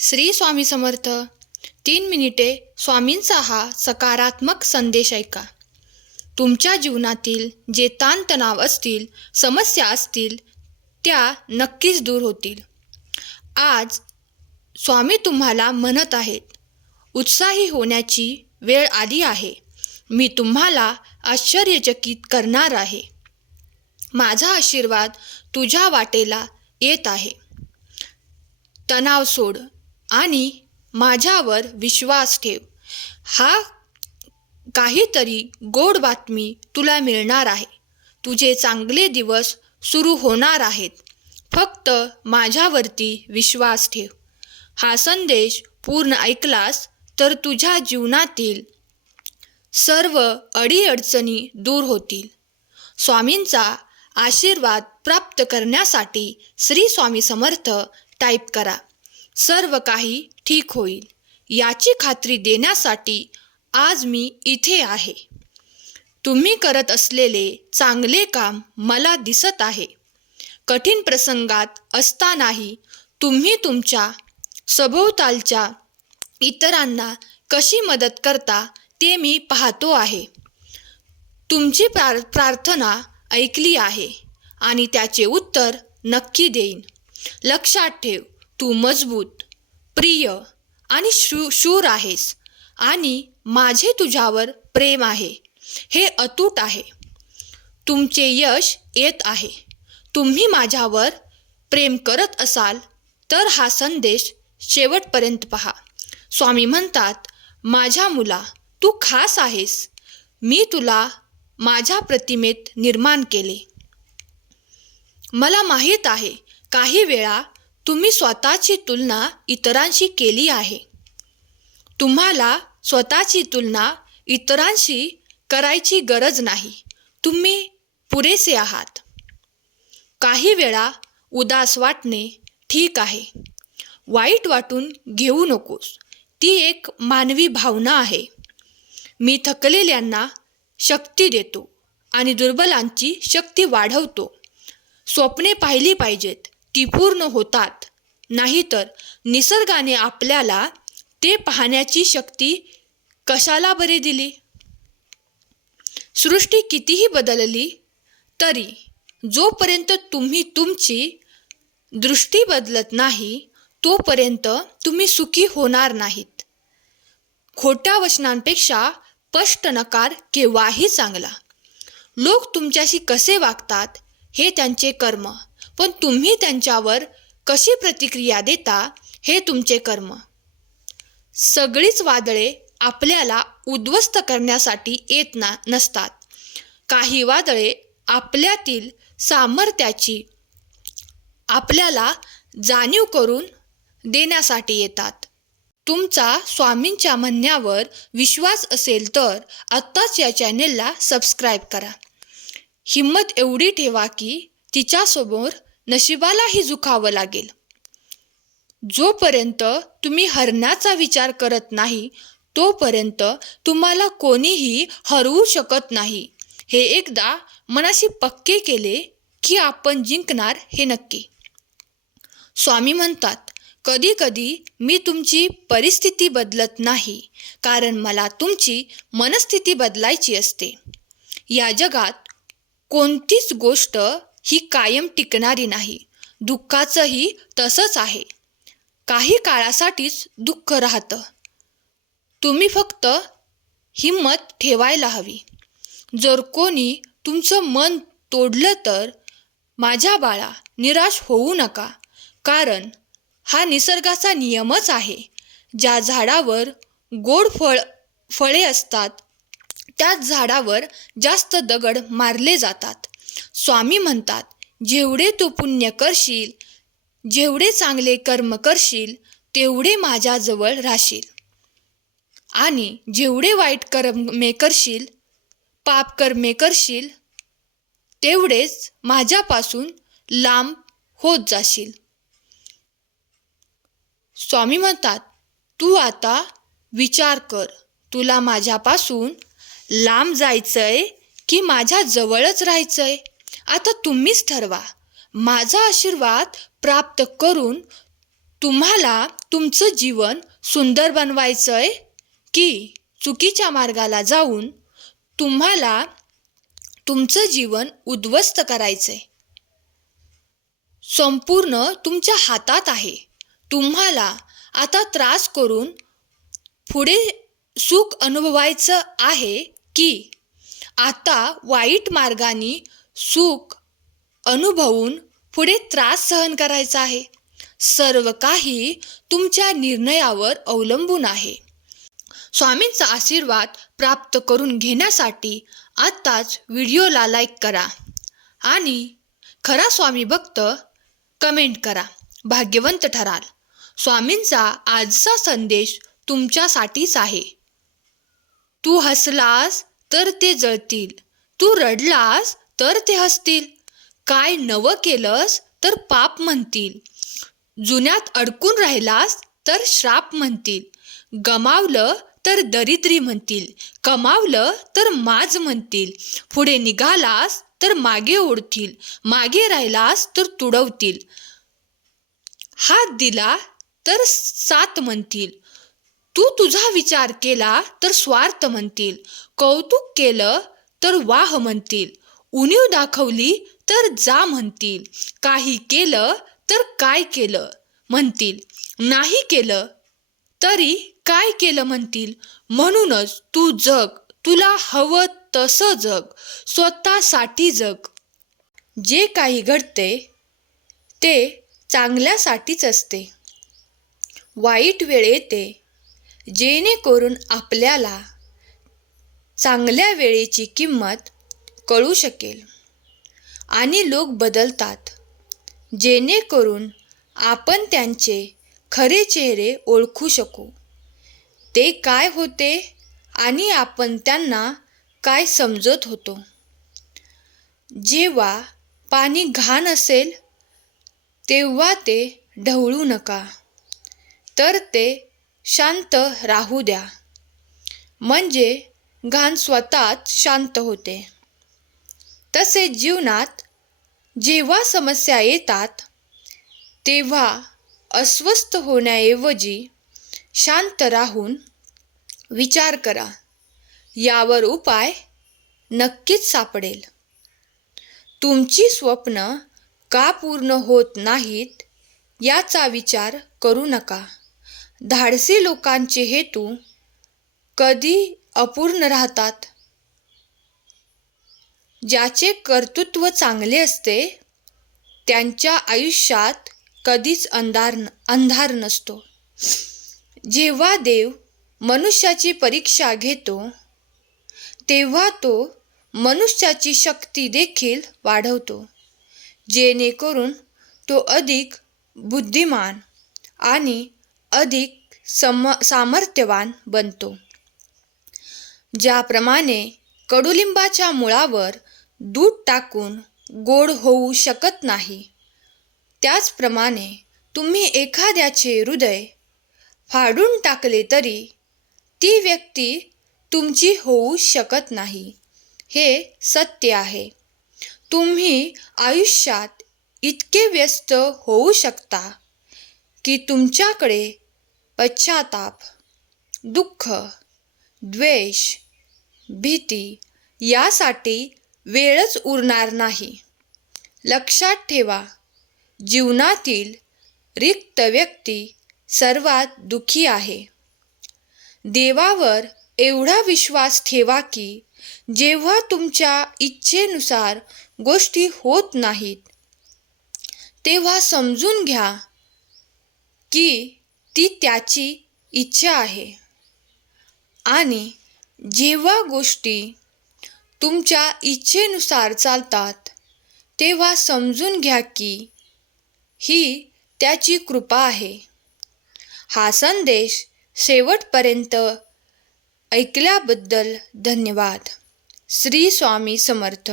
श्री स्वामी समर्थ. तीन मिनिटे स्वामींचा हा सकारात्मक संदेश ऐका. तुमच्या जीवनातील जे ताणतणाव असतील समस्या असतील त्या नक्कीच दूर होतील. आज स्वामी तुम्हाला म्हणत आहेत उत्साही होण्याची वेळ आली आहे. मी तुम्हाला आश्चर्यचकित करणार आहे. माझा आशीर्वाद तुझ्या वाटेला येत आहे. तणाव सोड. आणि माझ्यावर विश्वास ठेव. हा काहीतरी गोड बातमी तुला मिळणार आहे. तुझे चांगले दिवस सुरू होणार आहेत. फक्त माझ्यावरती विश्वास ठेव. हा संदेश पूर्ण ऐकलास तर तुझ्या जीवनातील सर्व अडीअडचणी दूर होतील. स्वामींचा आशीर्वाद प्राप्त करण्यासाठी श्री स्वामी समर्थ टाईप करा. सर्व काही ठीक होईल. याची खात्री देण्यासाठी आज मी इथे आहे. तुम्ही करत असलेले चांगले काम मला दिसत आहे. कठीण प्रसंगात असतानाही तुम्ही तुमच्या सभोवतालच्या इतरांना कशी मदत करता ते मी पाहतो आहे. तुमची प्रार प्रार्थना ऐकली आहे आणि त्याचे उत्तर नक्की देईन. लक्षात ठेव तू मजबूत प्रिय आणि शू शूर आहेस आणि माझे तुझ्यावर प्रेम आहे. हे अतूट आहे. तुमचे यश येत आहे. तुम्ही माझ्यावर प्रेम करत असाल तर हा संदेश शेवटपर्यंत पहा. स्वामी म्हणतात माझ्या मुला तू खास आहेस. मी तुला माझ्या प्रतिमेत निर्माण केले. मला माहीत आहे काही वेळा तुम्ही स्वतःची तुलना इतरांशी केली आहे. तुम्हाला स्वतःची तुलना इतरांशी करायची गरज नाही. तुम्ही पुरेसे आहात. काही वेळा उदास वाटणे ठीक आहे. वाईट वाटून घेऊ नकोस. ती एक मानवी भावना आहे. मी थकलेल्यांना शक्ती देतो आणि दुर्बलांची शक्ती वाढवतो. स्वप्ने पाहिली पाहिजेत. ती पूर्ण होतात. नाहीतर निसर्गाने आपल्याला ते पाहण्याची शक्ती कशाला बरे दिली? सृष्टी कितीही बदलली तरी जोपर्यंत तुम्ही तुमची दृष्टी बदलत नाही तोपर्यंत तुम्ही सुखी होणार नाहीत. खोट्या वचनांपेक्षा स्पष्ट नकार केव्हाही चांगला. लोक तुमच्याशी कसे वागतात हे त्यांचे कर्म. पण तुम्ही त्यांच्यावर कशी प्रतिक्रिया देता हे तुमचे कर्म. सगळीच वादळे आपल्याला उद्ध्वस्त करण्यासाठी येत ना नसतात. काही वादळे आपल्यातील सामर्थ्याची आपल्याला जाणीव करून देण्यासाठी येतात. तुमचा स्वामींच्या म्हणण्यावर विश्वास असेल तर आत्ताच या चॅनेलला सबस्क्राईब करा. हिंमत एवढी ठेवा की तिच्यासमोर नशिबालाही झुकावं लागेल. जोपर्यंत तुम्ही हरण्याचा विचार करत नाही तोपर्यंत तुम्हाला कोणीही हरवू शकत नाही. हे एकदा मनाशी पक्के केले की आपण जिंकणार हे नक्की. स्वामी म्हणतात कधी कधी मी तुमची परिस्थिती बदलत नाही कारण मला तुमची मनस्थिती बदलायची असते. या जगात कोणतीच गोष्ट ही कायम टिकणारी नाही. दुःखाचंही तसंच आहे. काही काळासाठीच दुःख राहतं. तुम्ही फक्त हिंमत ठेवायला हवी. जर कोणी तुमचं मन तोडलं तर माझ्या बाळा निराश होऊ नका. कारण हा निसर्गाचा नियमच आहे. ज्या झाडावर गोड फळ फळे असतात त्याच झाडावर जास्त दगड मारले जातात. स्वामी म्हणतात जेवढे तू पुण्य करशील जेवढे चांगले कर्म करशील तेवढे माझ्याजवळ राहशील. आणि जेवढे वाईट कर्मे करशील पाप कर्मे करशील तेवढेच माझ्यापासून लांब होत जाशील. स्वामी म्हणतात तू आता विचार कर तुला माझ्यापासून लांब जायचंय की माझ्या जवळच राहायचंय. आता तुम्हीच ठरवा. माझा आशीर्वाद प्राप्त करून तुम्हाला तुमचं जीवन सुंदर बनवायचंय की चुकीच्या मार्गाला जाऊन तुम्हाला तुमचं जीवन उद्ध्वस्त करायचंय. संपूर्ण तुमच्या हातात आहे. तुम्हाला आता त्रास करून पुढे सुख अनुभवायचं आहे की आता वाईट मार्गाने सुख अनुभवून पुढे त्रास सहन करायचा आहे. सर्व काही तुमच्या निर्णयावर अवलंबून आहे. स्वामींचा आशीर्वाद प्राप्त करून घेण्यासाठी आत्ताच व्हिडिओला लाईक करा आणि खरा स्वामी भक्त कमेंट करा. भाग्यवंत ठराल. स्वामींचा आजचा संदेश तुमच्यासाठीच आहे. तू हसलास तर ते जळतील. तू रडलास तर ते हसतील. काय नवं केलंस तर पाप म्हणतील. जुन्यात अडकून राहिलास तर श्राप म्हणतील. गमावलं तर दरिद्री म्हणतील. कमावलं तर माज म्हणतील. पुढे निघालास तर मागे ओढतील. मागे राहिलास तर तुडवतील. हात दिला तर सात म्हणतील. तू तुझा विचार केला तर स्वार्थ म्हणतील. कौतुक केलं तर वाह म्हणतील. उणीव दाखवली तर जा म्हणतील. काही केलं तर काय केलं म्हणतील. नाही केलं तरी काय केलं म्हणतील. म्हणूनच तू जग तुला हवं तसं जग स्वतःसाठी जग. जे काही घडते ते चांगल्यासाठीच असते. वाईट वेळ येते जेणेकरून आपल्याला चांगल्या वेळेची किंमत कळू शकेल. आणि लोक बदलतात जेणेकरून आपण त्यांचे खरे चेहरे ओळखू शकू. ते काय होते आणि आपण त्यांना काय समजत होतो? जेव्हा पाणी घाण असेल तेव्हा ते ढवळू नका. तर ते शांत राहू द्या. म्हणजे घाण स्वतःच शांत होते. तसे जीवनात जेव्हा समस्या येतात तेव्हा अस्वस्थ होण्याऐवजी शांत राहून विचार करा. यावर उपाय नक्कीच सापडेल. तुमची स्वप्न का पूर्ण होत नाहीत याचा विचार करू नका. धाडसी लोकांचे हेतू कधी अपूर्ण राहतात? ज्याचे कर्तृत्व चांगले असते त्यांच्या आयुष्यात कधीच अंधार अंधार नसतो. जेव्हा देव मनुष्याची परीक्षा घेतो तेव्हा तो मनुष्याची शक्ती देखील वाढवतो जेणेकरून तो अधिक बुद्धिमान आणि अधिक सम सामर्थ्यवान बनतो. ज्याप्रमाणे कडुलिंबाच्या मुळावर दूध टाकून गोड होऊ शकत नाही त्याचप्रमाणे तुम्ही एखाद्याचे हृदय फाडून टाकले तरी ती व्यक्ती तुमची होऊ शकत नाही हे सत्य आहे. तुम्ही आयुष्यात इतके व्यस्त होऊ शकता. की तुमच्याकडे पश्चाताप दुःख द्वेष भीती यासाठी वेळच उरणार नाही. लक्षात ठेवा जीवनातील रिक्त व्यक्ती सर्वात दुखी आहे. देवावर एवढा विश्वास ठेवा की जेव्हा तुमच्या इच्छेनुसार गोष्टी होत नाहीत तेव्हा समजून घ्या की ती त्याची इच्छा आहे. आणि जेव्हा गोष्टी तुमच्या इच्छेनुसार चालतात तेव्हा समजून घ्या की ही त्याची कृपा आहे. हा संदेश शेवटपर्यंत ऐकल्याबद्दल धन्यवाद. श्री स्वामी समर्थ.